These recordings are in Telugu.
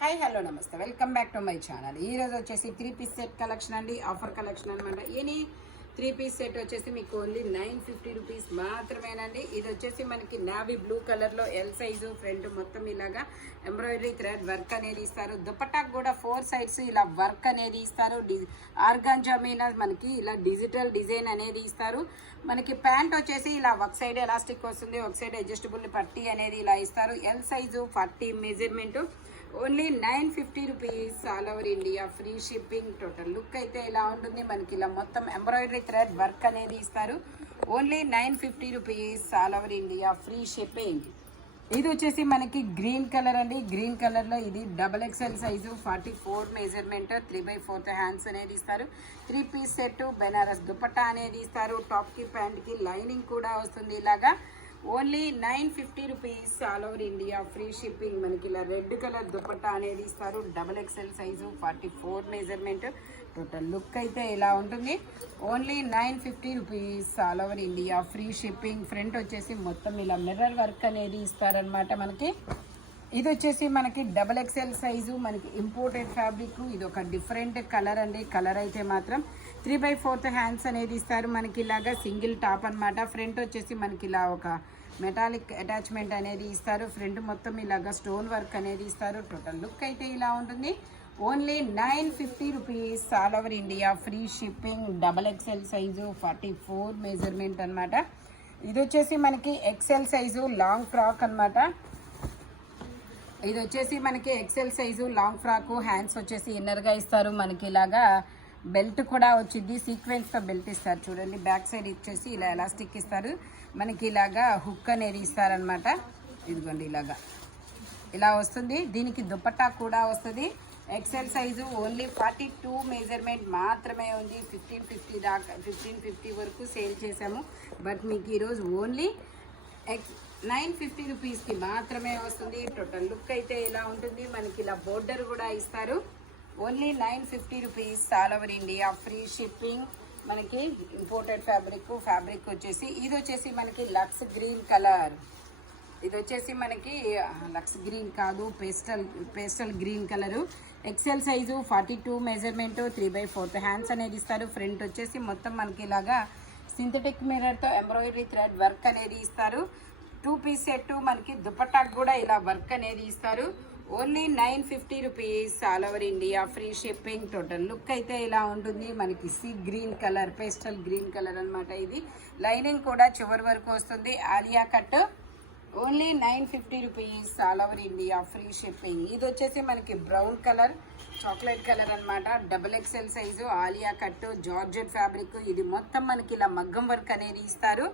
హాయ్ హలో నమస్తే welcome back to my channel. ఈరోజు వచ్చేసి 3 పీస్ సెట్ కలెక్షన్ అండి, ఆఫర్ కలెక్షన్ అనమాట. ఎనీ 3 పీస్ సెట్ వచ్చేసి మీకు ఓన్లీ 950 రూపీస్ మాత్రమేనండి. ఇది వచ్చేసి మనకి నావీ బ్లూ కలర్లో ఎల్ సైజు, ఫ్రంట్ మొత్తం ఇలాగా ఎంబ్రాయిడరీ థ్రెడ్ వర్క్ అనేది ఇస్తారు. దుపట్టాకు కూడా 4 సైడ్స్ ఇలా వర్క్ అనేది ఇస్తారు. ఆర్గాంజా మీద మనకి ఇలా డిజిటల్ డిజైన్ అనేది ఇస్తారు. మనకి ప్యాంట్ వచ్చేసి ఇలా ఒక సైడ్ ఎలాస్టిక్ వస్తుంది, ఒక సైడ్ అడ్జస్టబుల్ పట్టీ అనేది ఇలా ఇస్తారు. L size 40 measurement, only 950 rupees, all over India free shipping. Total look అయితే ఇలా ఉంటుంది. మనకి ఇలా మొత్తం ఎంబ్రాయిడరీ థ్రెడ్ వర్క్ అనేది ఇస్తారు. Only 950 rupees, all over India free shipping. ఇది వచ్చేసి మనకి గ్రీన్ కలర్ అండి. గ్రీన్ కలర్లో ఇది XXL సైజు, 44 మెజర్మెంట్, 3/4 హ్యాండ్స్ అనేది ఇస్తారు. 3 పీస్ సెట్, బెనారస్ దుపట్టా అనేది ఇస్తారు. టాప్కి ప్యాంట్కి లైనింగ్ కూడా వస్తుంది. ఇలాగా only 950 rupees, all over India free shipping. మనకి ఇలా రెడ్ కలర్ దుపట్టా అనేది ఇస్తారు. XXL size, 44 measurement. Total look అయితే ఇలా ఉంటుంది. Only 950 rupees, all over India free shipping. Front వచ్చేసి మొత్తం ఇలా మిర్రర్ వర్క్ అనేది ఇస్తారనమాట. మనకి ఇది వచ్చేసి మనకి XXL సైజు, మనకి ఇంపోర్టెడ్ ఫ్యాబ్రిక్. ఇది ఒక డిఫరెంట్ కలర్ అండి. కలర్ అయితే మాత్రం 3/4 హ్యాండ్స్ అనేది ఇస్తారు. మనకి ఇలాగా సింగిల్ టాప్ అనమాట. ఫ్రంట్ వచ్చేసి మనకి ఇలా ఒక మెటాలిక్ అటాచ్మెంట్ అనేది ఇస్తారు. ఫ్రంట్ మొత్తం ఇలాగా స్టోన్ వర్క్ అనేది ఇస్తారు. టోటల్ లుక్ అయితే ఇలా ఉంటుంది. Only 950 rupees, all over India free shipping. XXL size, 44 measurement అనమాట. ఇది వచ్చేసి మనకి XL సైజు లాంగ్ ఫ్రాక్ అనమాట. ఇది వచ్చేసి మనకి XL size long frock. Hands వచ్చేసి ఇన్నర్గా ఇస్తారు. మనకి ఇలాగా బెల్ట్ కూడా వచ్చింది, సీక్వెన్స్తో బెల్ట్ ఇస్తారు. చూడండి, బ్యాక్ సైడ్ ఇచ్చేసి ఇలా ఎలాస్టిక్ ఇస్తారు. మనకి ఇలాగా హుక్ అనేది ఇస్తారనమాట. ఇదిగోండి ఇలాగా ఇలా వస్తుంది. దీనికి దుపట్టా కూడా వస్తుంది. XL సైజు, ఓన్లీ 42 మెజర్మెంట్ మాత్రమే ఉంది. 1550 వరకు సేల్ చేసాము. బట్ మీకు ఈరోజు ఓన్లీ 950 రూపీస్కి మాత్రమే వస్తుంది. టోటల్ లుక్ అయితే ఇలా ఉంటుంది. మనకి ఇలా బోర్డర్ కూడా ఇస్తారు. Only 950 rupees, all over India free shipping. మనకి ఇంపోర్టెడ్ ఫ్యాబ్రిక్ వచ్చేసి ఇది వచ్చేసి మనకి లక్స్ గ్రీన్ కలర్. ఇది వచ్చేసి మనకి లక్స్ గ్రీన్ కాదు, pastel green colour. XL size, 42 measurement, 3/4 hands అనేది ఇస్తారు. ఫ్రంట్ వచ్చేసి మొత్తం మనకి ఇలాగా సింథటిక్ మిర్రర్తో ఎంబ్రాయిడరీ థ్రెడ్ వర్క్ అనేది ఇస్తారు. 2 పీస్ సెట్, మనకి దుపట్టాకు కూడా ఇలా వర్క్ అనేది ఇస్తారు. Only 950 rupees, all over India free shipping. Total look అయితే ఇలా ఉంటుంది. మనకి sea green colour, pastel green colour అనమాట. ఇది లైనింగ్ కూడా చివరి వరకు వస్తుంది. Alia cut. Only 950 rupees, all over India free shipping. ఇది వచ్చేసి మనకి బ్రౌన్ కలర్, చాక్లెట్ కలర్ అనమాట. XXL size, Alia cut, georgette fabric. ఇది మొత్తం మనకి ఇలా మగ్గం వర్క్ అనేది ఇస్తారు.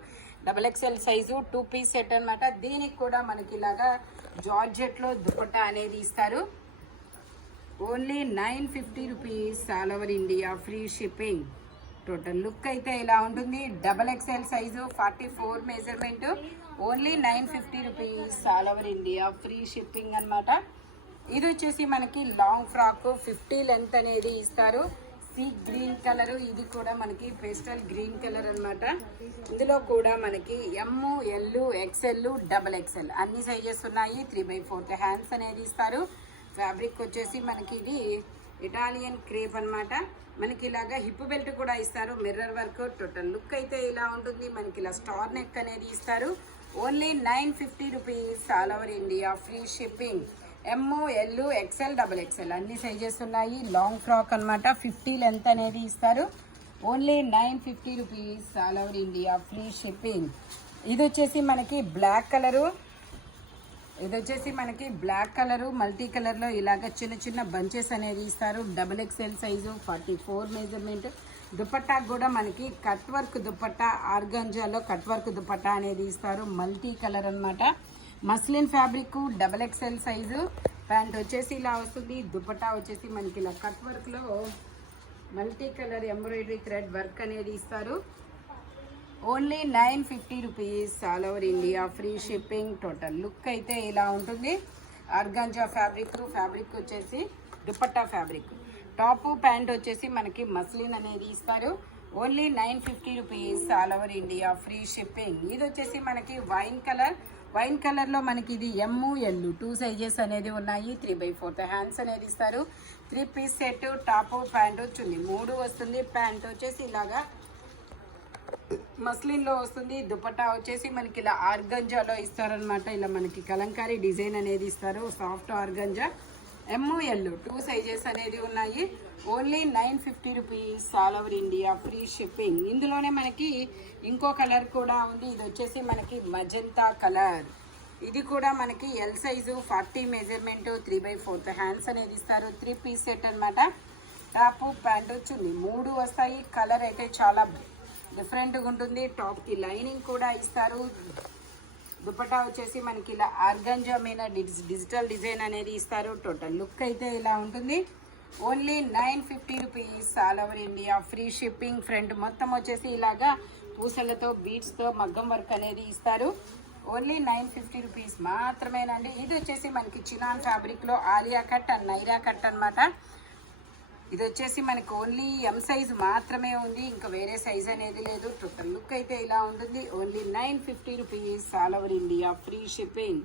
XXL సైజు, 2 పీస్ సెట్ అనమాట. దీనికి కూడా మనకి ఇలాగా జార్జెట్లో దుపట్టా అనేది ఇస్తారు. Only 950 rupees, all over India free shipping. Total look అయితే ఇలా ఉంటుంది. XXL size, 44 measurement, only 950 rupees, all over India free shipping అనమాట. ఇది వచ్చేసి మనకి లాంగ్ ఫ్రాక్, 50 లెంత్ అనేది ఇస్తారు. Sea green colour. ఇది కూడా మనకి పేస్టల్ గ్రీన్ కలర్ అనమాట. ఇందులో కూడా మనకి ML, XL, XXL అన్ని సైజెస్ ఉన్నాయి. 3/4 హ్యాండ్స్ అనేది ఇస్తారు. ఫ్యాబ్రిక్ వచ్చేసి మనకి ఇది ఇటాలియన్ క్రేప్ అనమాట. మనకి ఇలాగా హిప్ బెల్ట్ కూడా ఇస్తారు, మిర్రర్ వర్క్. టోటల్ లుక్ అయితే ఇలా ఉంటుంది. మనకి ఇలా స్టార్ నెక్ అనేది ఇస్తారు. Only 950 rupees, all over India free shipping. ML, XL, XXL అన్ని సైజెస్ ఉన్నాయి. లాంగ్ ఫ్రాక్ అనమాట. 50 లెంత్ అనేది ఇస్తారు. Only 950 rupees, all over India free shipping. ఇది వచ్చేసి మనకి బ్లాక్ కలరు. మల్టీ కలర్లో ఇలాగ చిన్న చిన్న బంచెస్ అనేది ఇస్తారు. XXL size, 44 measurement. దుపట్టాకు కూడా మనకి కట్ వర్క్ దుపట్టా, ఆర్గాంజాలో కట్ వర్క్ దుపట్టా అనేది ఇస్తారు. మల్టీ కలర్ అనమాట. Muslin fabric, XXL size. Pant వచ్చేసి ఇలా వస్తుంది. దుపట్టా వచ్చేసి మనకి ఇలా కట్ వర్క్లో multi colour embroidery thread work అనేది ఇస్తారు. Only 950 rupees, all over India free shipping. Total look అయితే ఇలా ఉంటుంది. ఆర్గాంజా ఫ్యాబ్రిక్ వచ్చేసి దుపట్టా ఫ్యాబ్రిక్. టాపు ప్యాంట్ వచ్చేసి మనకి మస్లిన్ అనేది ఇస్తారు. Only 950 rupees, all over India free shipping. ఇది వచ్చేసి మనకి వైన్ కలర్, వైన్ కలర్లో మనకి ఇది ఎమ్ ఎల్ 2 సైజెస్ అనేది ఉన్నాయి. 3/4 హ్యాండ్స్ అనేది ఇస్తారు. 3 పీస్ సెట్, టాప్ ప్యాంటు చున్నీ 3 వస్తుంది. ప్యాంట్ వచ్చేసి ఇలాగా మస్లిన్లో వస్తుంది. దుపట్టా వచ్చేసి మనకి ఇలా ఆర్గంజాలో ఇస్తారనమాట. ఇలా మనకి కలంకారీ డిజైన్ అనేది ఇస్తారు. Soft organza M L 2 sizes అనేది ఉన్నాయి. Only 950 rupees all over India, free shipping. ఇందులోనే మనకి ఇంకో కలర్ కూడా ఉంది. ఇది వచ్చేసి మనకి మజంతా కలర్. ఇది కూడా మనకి ఎల్ సైజు 40 మెజర్మెంట్, 3/4 హ్యాండ్స్ అనేది ఇస్తారు. 3 పీస్ సెట్ అనమాట. టాప్ ప్యాంటు చున్నీ 3 వస్తాయి. కలర్ అయితే చాలా డిఫరెంట్గా ఉంటుంది. టాప్కి లైనింగ్ కూడా ఇస్తారు. దుపట్టా వచ్చేసి మనకి ఇలా ఆర్గంజా మీద డిజిటల్ డిజైన్ అనేది ఇస్తారు. టోటల్ లుక్ అయితే ఇలా ఉంటుంది. Only 950 rupees all over India, free shipping. Front మొత్తం వచ్చేసి ఇలాగా పూసలతో బీడ్స్తో మగ్గం వర్క్ అనేది ఇస్తారు. ఓన్లీ 950 రూపీస్ మాత్రమేనండి. ఇది వచ్చేసి మనకి చినాన్ ఫ్యాబ్రిక్లో Alia cut and Naira cut అనమాట. ఇది వచ్చేసి మనకి ఓన్లీ ఎం సైజు మాత్రమే ఉంది. ఇంకా వేరే సైజ్ అనేది లేదు. టోటల్ లుక్ అయితే ఇలా ఉంటుంది. Only 950 rupees all over India, free shipping.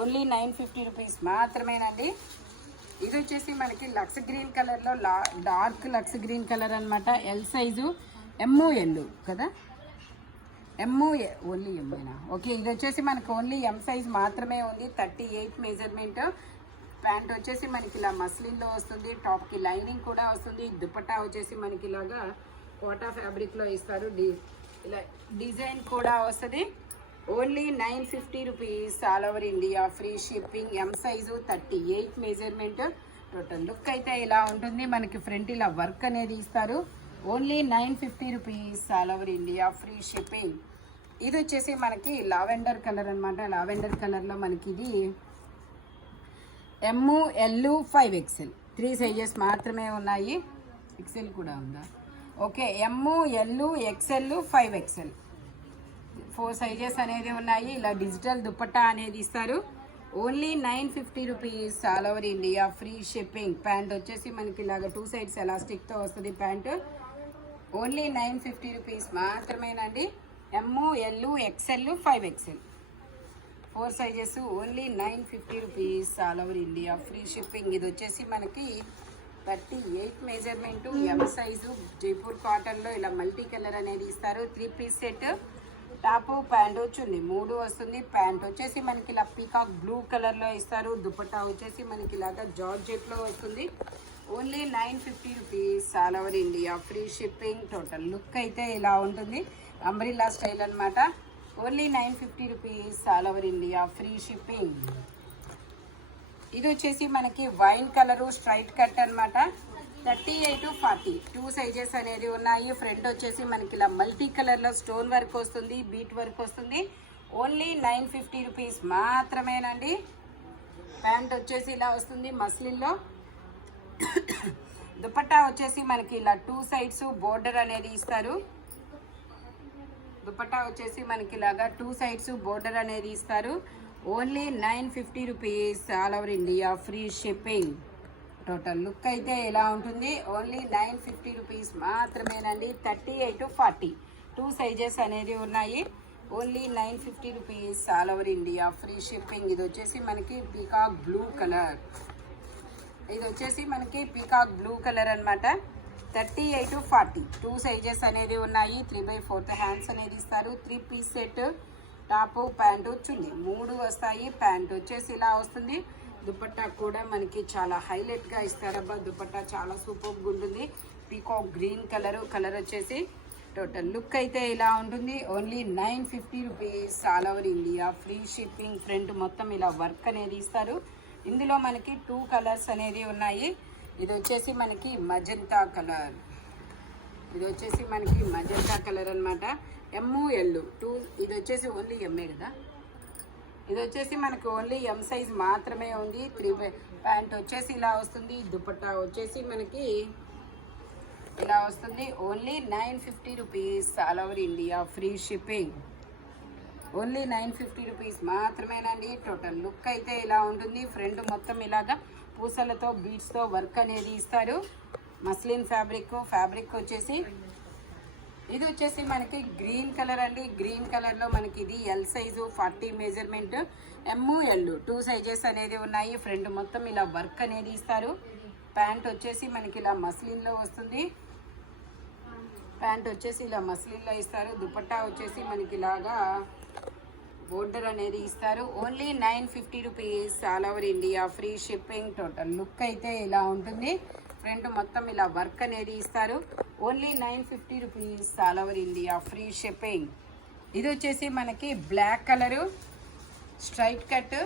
Only 950 rupees మాత్రమేనండి. ఇది వచ్చేసి మనకి లక్స్ గ్రీన్ కలర్లో డార్క్ లక్స్ గ్రీన్ కలర్ అనమాట. ఎల్ సైజు ఎమ్ ఎల్ కదా, ఓన్లీ ఎమ్మేనా? ఓకే, ఇది వచ్చేసి మనకి ఓన్లీ ఎం సైజ్ మాత్రమే ఉంది. 38 మెజర్మెంట్. ప్యాంట్ వచ్చేసి మనకి ఇలా మస్లిన్లో వస్తుంది. టాప్కి లైనింగ్ కూడా వస్తుంది. దుపట్టా వచ్చేసి మనకి ఇలాగా కోటా ఫ్యాబ్రిక్లో ఇస్తారు. ఇలా డిజైన్ కూడా వస్తుంది. Only 950 rupees all over India, free shipping. M size 38 measurement. Total look అయితే ఇలా ఉంటుంది. మనకి ఫ్రంట్ ఇలా వర్క్ అనేది ఇస్తారు. Only 950 rupees all over India, free shipping. ఇది వచ్చేసి మనకి లావెండర్ కలర్ అనమాట. లావెండర్ కలర్లో మనకి ఇది ఎమ్ ఎల్ 5XL 3 సైజెస్ మాత్రమే ఉన్నాయి. ఎక్సెల్ కూడా ఉందా? Okay, M L XL 5XL 4 sizes అనేది ఉన్నాయి. ఇలా డిజిటల్ దుపట్టా అనేది ఇస్తారు. Only 950 rupees all over India, free shipping. Pant వచ్చేసి మనకి ఇలాగ 2 సైడ్స్ ఎలాస్టిక్తో వస్తుంది ప్యాంటు. ఓన్లీ 950 రూపీస్ మాత్రమేనండి. M L XL 5XL 4 sizes. Only 950 rupees all over India, free shipping. ఇది వచ్చేసి మనకి 38 మెజర్మెంట్, ఎం సైజు. జైపూర్ కాటన్లో ఇలా మల్టీ కలర్ అనేది ఇస్తారు. 3 పీస్ సెట్, టాపు ప్యాంటు చున్నీ 3 వస్తుంది. ప్యాంట్ వచ్చేసి మనకి ఇలా పీకాక్ బ్లూ కలర్లో ఇస్తారు. దుపట్టా వచ్చేసి మనకి ఇలాగా జార్జెట్లో వస్తుంది. Only 950 rupees all over India, free shipping. Total look అయితే ఇలా ఉంటుంది. అంబ్రిల్లా స్టైల్ అనమాట. Only 950 rupees all over India, free shipping. ఇది వచ్చేసి మనకి వైన్ కలరు స్ట్రైట్ కట్ అనమాట. 38 to 40 2 సైజెస్ అనేది ఉన్నాయి. ఫ్రంట్ వచ్చేసి మనకి ఇలా మల్టీ కలర్లో స్టోన్ వర్క్ వస్తుంది, బీట్ వర్క్ వస్తుంది. ఓన్లీ 950 రూపీస్ మాత్రమేనండి. ప్యాంట్ వచ్చేసి ఇలా వస్తుంది మస్లిన్లో. దుపట్టా వచ్చేసి మనకి ఇలా 2 సైడ్స్ బోర్డర్ అనేది ఇస్తారు. దుపట్టా వచ్చేసి మనకి ఇలాగా 2 సైడ్స్ బోర్డర్ అనేది ఇస్తారు. Only 950 rupees all over India, free shipping. Total look అయితే ఇలా ఉంటుంది. ఓన్లీ 950 రూపీస్ మాత్రమేనండి. 38 to 40 2 సైజెస్ అనేది ఉన్నాయి. Only 950 rupees all over India, free shipping. ఇది వచ్చేసి మనకి పీకాక్ బ్లూ కలర్. ఇది వచ్చేసి మనకి పీకాక్ బ్లూ కలర్ అనమాట. 38 to 40 2 సైజెస్ అనేది ఉన్నాయి. 3/4 హ్యాండ్స్ అనేది ఇస్తారు. 3 పీస్ సెట్, టాపు ప్యాంటు చున్నీ 3 వస్తాయి. ప్యాంట్ వచ్చేసి ఇలా వస్తుంది. దుపట్టా కూడా మనకి చాలా హైలైట్గా ఇస్తారబ్బా. దుపట్టా చాలా సూపర్గా ఉంటుంది. పీకాక్ గ్రీన్ కలర్ వచ్చేసి. టోటల్ లుక్ అయితే ఇలా ఉంటుంది. Only 950 rupees all over India, free shipping. Front మొత్తం ఇలా వర్క్ అనేది ఇస్తారు. ఇందులో మనకి 2 కలర్స్ అనేది ఉన్నాయి. ఇది వచ్చేసి మనకి మజంతా కలర్. ఇది వచ్చేసి మనకి మజంతా కలర్ అనమాట. M L 2. ఇది వచ్చేసి ఓన్లీ ఎంఏ కదా. ఇది వచ్చేసి మనకి ఓన్లీ ఎం సైజ్ మాత్రమే ఉంది. 3 ప్యాంట్ వచ్చేసి ఇలా వస్తుంది. దుపట్టా వచ్చేసి మనకి ఇలా వస్తుంది. Only 950 rupees all over India, free shipping. Only 950 rupees మాత్రమేనండి. టోటల్ లుక్ అయితే ఇలా ఉంటుంది. ఫ్రంట్ మొత్తం ఇలాగా పూసలతో బీడ్స్తో వర్క్ అనేది ఇస్తారు. మస్లిన్ ఫ్యాబ్రిక్ వచ్చేసి ఇది వచ్చేసి మనకి గ్రీన్ కలర్ అండి. గ్రీన్ కలర్లో మనకి ఇది L size 40 measurement, ML 2 sizes అనేది ఉన్నాయి. ఫ్రంట్ మొత్తం ఇలా వర్క్ అనేది ఇస్తారు. ప్యాంట్ వచ్చేసి మనకి ఇలా మస్లిన్లో వస్తుంది. ప్యాంట్ వచ్చేసి ఇలా మస్లిన్లో ఇస్తారు. దుపట్టా వచ్చేసి మనకి ఇలాగా బోర్డర్ అనేది ఇస్తారు. Only 950 rupees all over India, free shipping. Total look అయితే ఇలా ఉంటుంది. ఫ్రంట్ మొత్తం ఇలా వర్క్ అనేది ఇస్తారు. Only 950 rupees all over India, free shipping. ఇది వచ్చేసి మనకి బ్లాక్ కలరు స్ట్రైట్ కట్.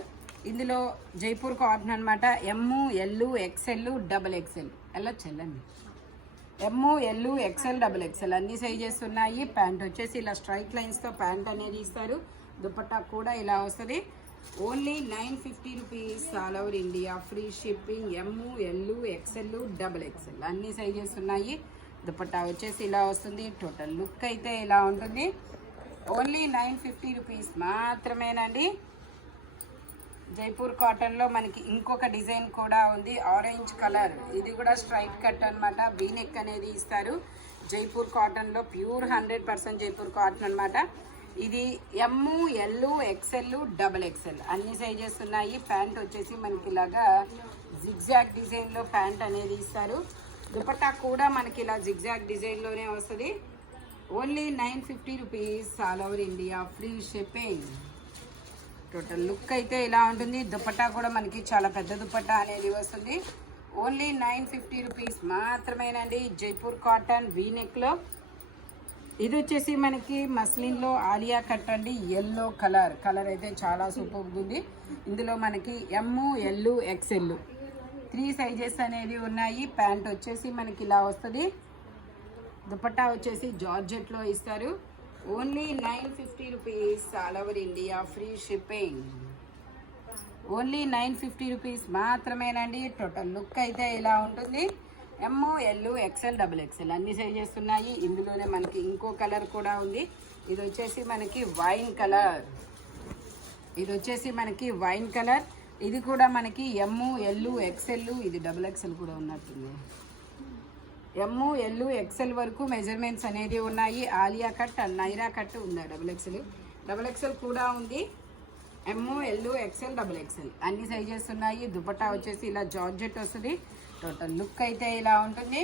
ఇందులో జైపూర్ కాటన్ అనమాట. ML XL XXL ఎలా చెల్లండి. ML XL XXL అన్ని సైజెస్ ఉన్నాయి. ప్యాంట్ వచ్చేసి ఇలా స్ట్రైట్ లైన్స్తో ప్యాంట్ అనేది ఇస్తారు. దుపట్టా కూడా ఇలా వస్తుంది. Only 950 rupees all over India, free shipping. ML XL XXL అన్ని సైజెస్ ఉన్నాయి. దుపట్టా వచ్చేసి ఇలా వస్తుంది. టోటల్ లుక్ అయితే ఇలా ఉంటుంది. ఓన్లీ 950 రూపీస్ మాత్రమేనండి. జైపూర్ కాటన్లో మనకి ఇంకొక డిజైన్ కూడా ఉంది, ఆరెంజ్ కలర్. ఇది కూడా స్ట్రైట్ కట్ అనమాట. వీనెక్ అనేది ఇస్తారు. జైపూర్ కాటన్లో ప్యూర్ 100% జైపూర్ కాటన్ అనమాట. ఇది ML XL XXL అన్ని సైజెస్ ఉన్నాయి. ప్యాంట్ వచ్చేసి మనకి ఇలాగా జిగ్జాగ్ డిజైన్లో ప్యాంట్ అనేది ఇస్తారు. దుపట్టా కూడా మనకి ఇలా జిగ్జాగ్ డిజైన్లోనే వస్తుంది. Only 950 rupees all over India, free shipping. Total look అయితే ఇలా ఉంటుంది. దుపట్టా కూడా మనకి చాలా పెద్ద దుపట్టా అనేది వస్తుంది. ఓన్లీ 950 రూపీస్ మాత్రమేనండి. జైపూర్ కాటన్ వీనెక్లో. ఇది వచ్చేసి మనకి మస్లిన్లో ఆలియా కట్ అండి. ఎల్లో కలర్ అయితే చాలా సూపర్ ఉంది. ఇందులో మనకి ML XL 3 సైజెస్ అనేవి ఉన్నాయి. ప్యాంట్ వచ్చేసి మనకి ఇలా వస్తుంది. దుపట్టా వచ్చేసి జార్జెట్లో ఇస్తారు. Only 950 rupees all over India, free shipping. Only 950 rupees మాత్రమేనండి. టోటల్ లుక్ అయితే ఇలా ఉంటుంది. ML XL XXL అన్ని సైజెస్ ఉన్నాయి. ఇందులోనే మనకి ఇంకో కలర్ కూడా ఉంది. ఇది వచ్చేసి మనకి వైన్ కలర్. ఇది కూడా మనకి ML XL, ఇది XXL కూడా ఉన్నట్టుంది. ML XL వరకు మెజర్మెంట్స్ అనేది ఉన్నాయి. ఆలియా కట్, నైరా కట్ ఉందా. XXL కూడా ఉంది. ML XL XXL అన్ని సైజెస్ ఉన్నాయి. దుపట్టా వచ్చేసి ఇలా జార్జెట్ వస్తుంది. టోటల్ లుక్ అయితే ఇలా ఉంటుంది.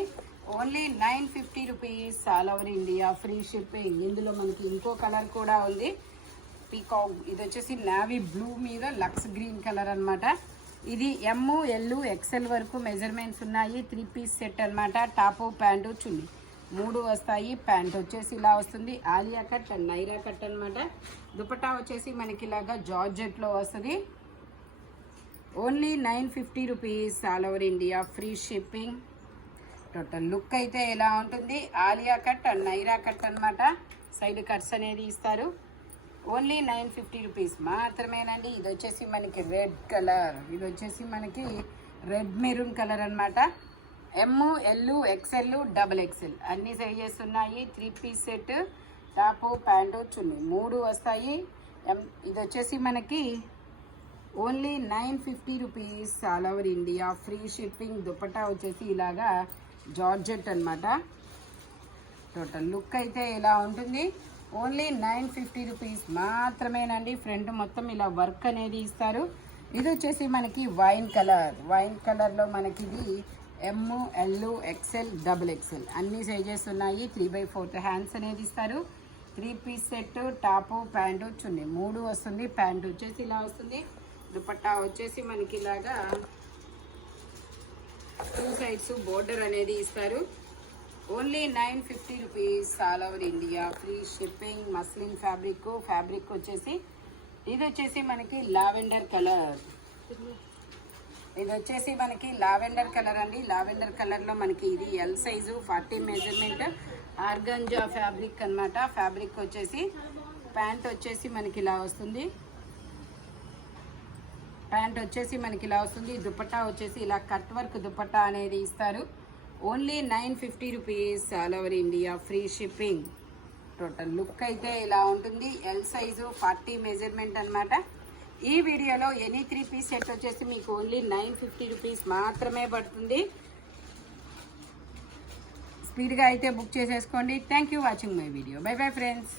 Only 950 rupees all over India, free shipping. ఇందులో మనకి ఇంకో కలర్ కూడా ఉంది, పీకాక్. ఇది వచ్చేసి నావీ బ్లూ మీద లక్స్ గ్రీన్ కలర్ అనమాట. ఇది ML XL వరకు మెజర్మెంట్స్ ఉన్నాయి. 3 పీస్ సెట్ అనమాట. టాపు, ప్యాంటు, చున్నీ 3 వస్తాయి. ప్యాంట్ వచ్చేసి ఇలా వస్తుంది. Alia cut and Naira cut అనమాట. దుపట్టా వచ్చేసి మనకి ఇలాగా జార్జెట్లో వస్తుంది. Only 950 rupees all over India, free shipping. Total look అయితే ఇలా ఉంటుంది. Alia cut and Naira cut అనమాట. సైడ్ కట్స్ అనేది ఇస్తారు. ఓన్లీ 950 రూపీస్ మాత్రమేనండి. ఇది వచ్చేసి మనకి రెడ్ కలర్. ఇది వచ్చేసి మనకి రెడ్ మెరూన్ కలర్ అనమాట. ML XL XXL అన్ని సైజెస్ ఉన్నాయి. 3 పీస్ సెట్. టాపు, ప్యాంటు, చున్నీ 3 వస్తాయి. ఇది వచ్చేసి మనకి only 950 rupees all over India, free shipping. Dupatta వచ్చేసి ఇలాగా జార్జెట్ అనమాట. టోటల్ లుక్ అయితే ఇలా ఉంటుంది. ఓన్లీ 950 రూపీస్ మాత్రమేనండి. ఫ్రంట్ మొత్తం ఇలా వర్క్ అనేది ఇస్తారు. ఇది వచ్చేసి మనకి వైన్ కలర్లో మనకి ఇది ML XL XXL అన్ని సైజెస్ ఉన్నాయి. 3/4 హ్యాండ్స్ అనేది ఇస్తారు. 3 పీస్ సెట్. టాపు, ప్యాంటు, చున్నీ 3 వస్తుంది. ప్యాంట్ వచ్చేసి ఇలా వస్తుంది. దుపట్టా వచ్చేసి మనకి ఇలాగా 2 సైడ్స్ బోర్డర్ అనేది ఇస్తారు. Only 950 rupees all over India, free shipping. Muslin fabric వచ్చేసి ఇది వచ్చేసి మనకి లావెండర్ కలర్. అండి. లావెండర్ కలర్లో మనకి ఇది L size 40 measurement organza fabric అనమాట. ఫ్యాబ్రిక్ వచ్చేసి ప్యాంట్ వచ్చేసి మనకి ఇలా వస్తుంది. దుపట్టా వచ్చేసి ఇలా కట్ వర్క్ దుపట్టా అనేది ఇస్తారు. Only 950 rupees all over India, free shipping. Total look అయితే ఇలా ఉంటుంది. ఎల్ సైజు 40 మెజర్మెంట్ అనమాట. ఈ వీడియోలో ఎనీ 3 పీస్ సెట్ వచ్చేసి మీకు ఓన్లీ 950 రూపీస్ మాత్రమే పడుతుంది. స్పీడ్గా అయితే బుక్ చేసేసుకోండి. Thank you watching my video. By bye friends.